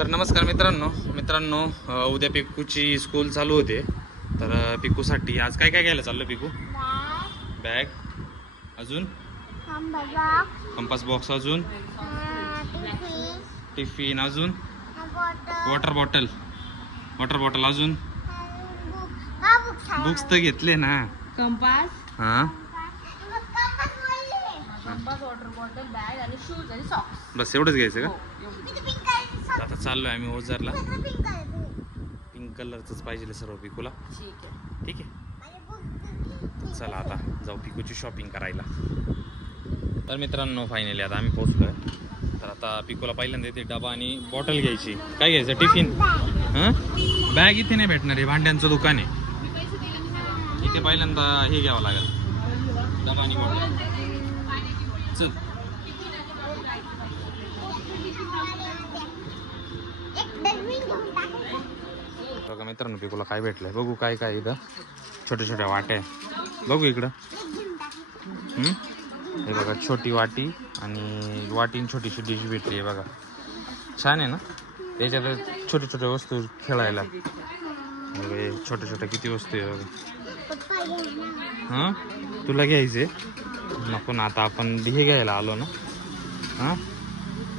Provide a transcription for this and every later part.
तर नमस्कार मित्रांनो उद्या पिकूची स्कूल चालू होते. तर पिकूसाठी आज काय काय घ्यायला चाललं पिकू? बॅग, अजून कंपास बॉक्स, अजून टिफिन, अजून वॉटर बॉटल अजून बुक्स तर घेतले ना. कंपास, हां वॉटर बॉटल, बॅग आणि शूज आणि सॉक्स. बस एवढंच घ्यायचं का? हो, आता चाललोय आम्ही ओझरला. पिंक कलरचंच पाहिजे सर्व पिकूला. ठीक आहे चला आता जाऊ पिकूची शॉपिंग करायला. तर मित्रांनो फायनली आता आम्ही पोहोचलोय. तर आता पिकूला पहिल्यांदा इथे डबा आणि बॉटल घ्यायची. काय घ्यायचं? टिफिन. हां बॅग इथे नाही भेटणार आहे, भांड्यांचं दुकान आहे. इथे पहिल्यांदा हे घ्यावं लागेल, डबा आणि बॉटल. चल बघा मित्रांनो पिकूला काय भेटलंय बघू. काय काय इथं छोट्या छोट्या वाट्या आहे. बघू इकडं. हे बघा छोटी वाटी आणि वाटीन छोटीशी डिश भेटली आहे बघा. छान आहे ना. त्याच्यात छोट्या छोट्या वस्तू खेळायला. छोट्या छोट्या किती वस्तू आहे बघा. हां तुला घ्यायचे नको ना. आता आपण हे घ्यायला आलो ना. हां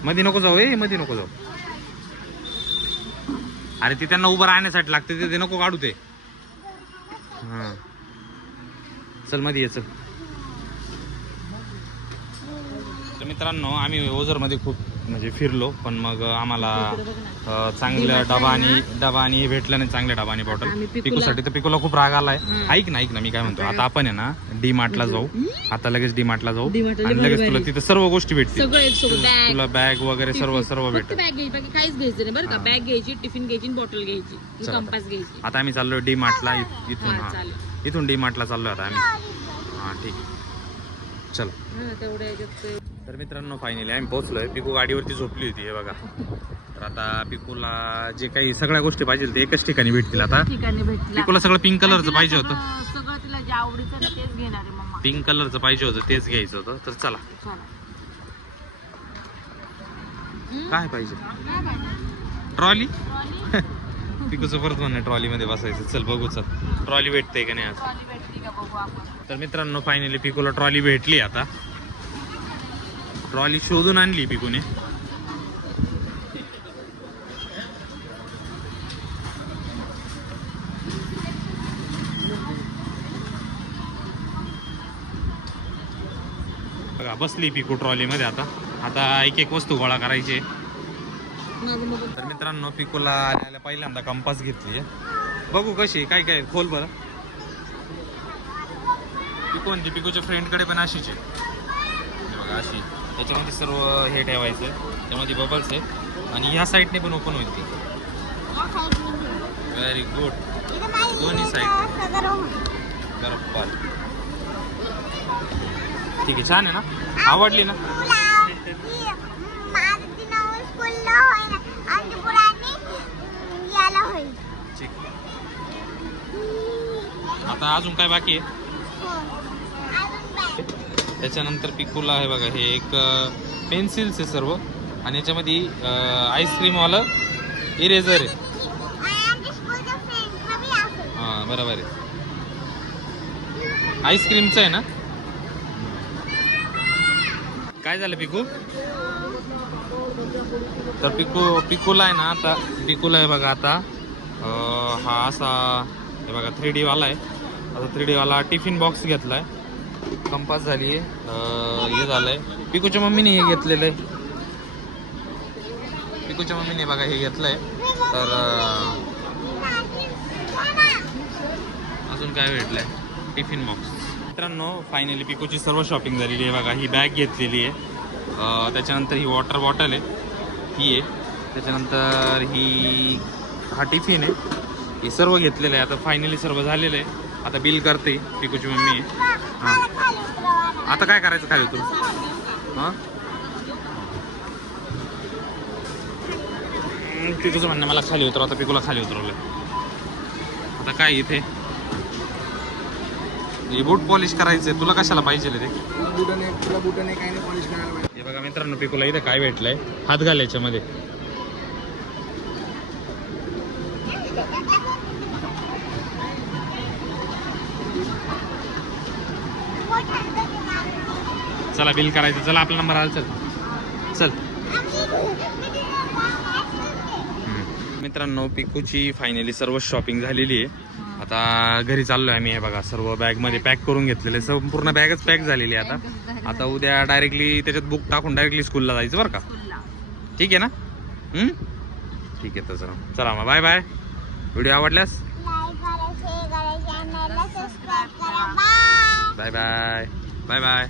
मध्ये नको जाऊ. मध्ये नको जाऊ. अरे ते त्यांना उभं राहण्यासाठी लागते ते नको काढू ते. हां चल मध्ये ये चल. तर मित्रांनो आम्ही ओझरमध्ये खूप म्हणजे फिरलो, पण मग आम्हाला चांगलं डबा आणि हे भेटलं नाही. चांगल्या डबा आणि बॉटल पिकूसाठी. तर पिकूला खूप राग आलाय. ऐक ना मी काय म्हणतो, आता आपण आहे ना डी मार्टला जाऊ. आता लगेच डी मार्टला जाऊ आणि लगेच तुला तिथे सर्व गोष्टी भेटतील. तुला बॅग वगैरे सर्व भेटेल. बॅग घ्यायची, बाकी काहीच घ्यायचं नाही बरं का. बॅग घ्यायची, टिफिन घ्यायची, बॉटल घ्यायची, कंपास घ्यायची. आता आम्ही चाललोय डी मार्टला. इथून डी मार्टला चाललोय आता आम्ही. हां ठीक आहे चलो. तर मित्रांनो फायनली आम्ही पोहोचलोय. पिकू गाडीवरती झोपली होती हे बघा. तर आता पिकूला जे काही सगळ्या गोष्टी पाहिजे ते एकच ठिकाणी भेटतील. आता पिकूला सगळं पिंक कलरचं पाहिजे होतं. सगळं तिला जे आवडीचं ना तेच घेणार आहे मम्मा. पिंक कलरचं पाहिजे होतं तेच घ्यायचं होतं. तर चला काय पाहिजे? ट्रॉली. पिकूचं परत म्हणणं ट्रॉलीमध्ये बसायचं. चल बघू चल ट्रॉली भेटते का नाही आज. तर मित्रांनो फायनली पिकूला ट्रॉली भेटली. आता ट्रॉली शोधून आणली पिकूने. बघा बसली पिकू ट्रॉलीमध्ये. आता एक एक वस्तू गोळा करायची. तर मित्रांनो पिकूला आल्याला पहिल्यांदा कंपास घेतली आहे. बघू कशी काय काय खोल बरं. पिकूची पिकूच्या फ्रेंडकडे पण अशीच आहे बघा. अशी त्याच्यामध्ये सर्व हे ठेवायचं. त्यामध्ये बबल्स आहे आणि ह्या साईडने पण ओपन होईल ती. Very good. दोन्ही साईड बरोबर. ठीक आहे छान आहे ना. आवडली ना. आता अजून काय बाकी आहे? त्याच्यानंतर पिकूला आहे बघा हे एक पेन्सिल्स आहे सर्व आणि याच्यामध्ये आईस्क्रीमवालं इरेझर आहे. हां बरोबर आहे. आईस्क्रीमचं आहे ना. काय झालं पिकू? तर पिकूला आहे ना. आता पिकूला आहे बघा. आता हा असा हे बघा 3D वाला आहे. आता 3D वाला टिफिन बॉक्स घेतलाय. कंपास झाली आहे. हे झालंय. पिकूच्या मम्मीने हे घेतलेलं आहे. पिकूच्या मम्मीने बघा हे घेतलंय. तर अजून काय भेटलंय? Tiffin box. मित्रांनो फायनली पिकूची सर्व शॉपिंग झालेली आहे बघा. ही बॅग घेतलेली आहे. त्याच्यानंतर ही वॉटर बॉटल आहे ही आहे. त्याच्यानंतर हा टिफिन आहे. हे सर्व घेतलेलं आहे. आता फायनली सर्व झालेलं आहे. आता बिल करते पिकूची मम्मी. हां आता काय करायचं खाली उतरून? हां पिकूचं म्हणणं मला खाली उतरव. आता पिकूला खाली उतरवलं. आता काय इथे बूट पॉलिश करायचंय. तुला कशाला पाहिजे ते? हे बघा मित्रांनो पिकूला इथे काय भेटलंय. हात घाल याच्यामध्ये. चला बिल करायचं. चला आपला नंबर आला. चल चल. मित्रांनो पिकूची फायनली सर्व शॉपिंग झालेली आहे. आता घरी चाललोय आम्ही. हे बघा सर्व बॅग मध्ये पॅक करून घेतलेले. संपूर्ण बॅगच पॅक झालेली आहे. आता उद्या डायरेक्टली त्याच्यात बुक टाकून डायरेक्टली स्कूलला जायचं बरं का. ठीक आहे ना. ठीक आहे. तर चला मग बाय बाय. व्हिडिओ आवडल्यास बाय बाय बाय बाय.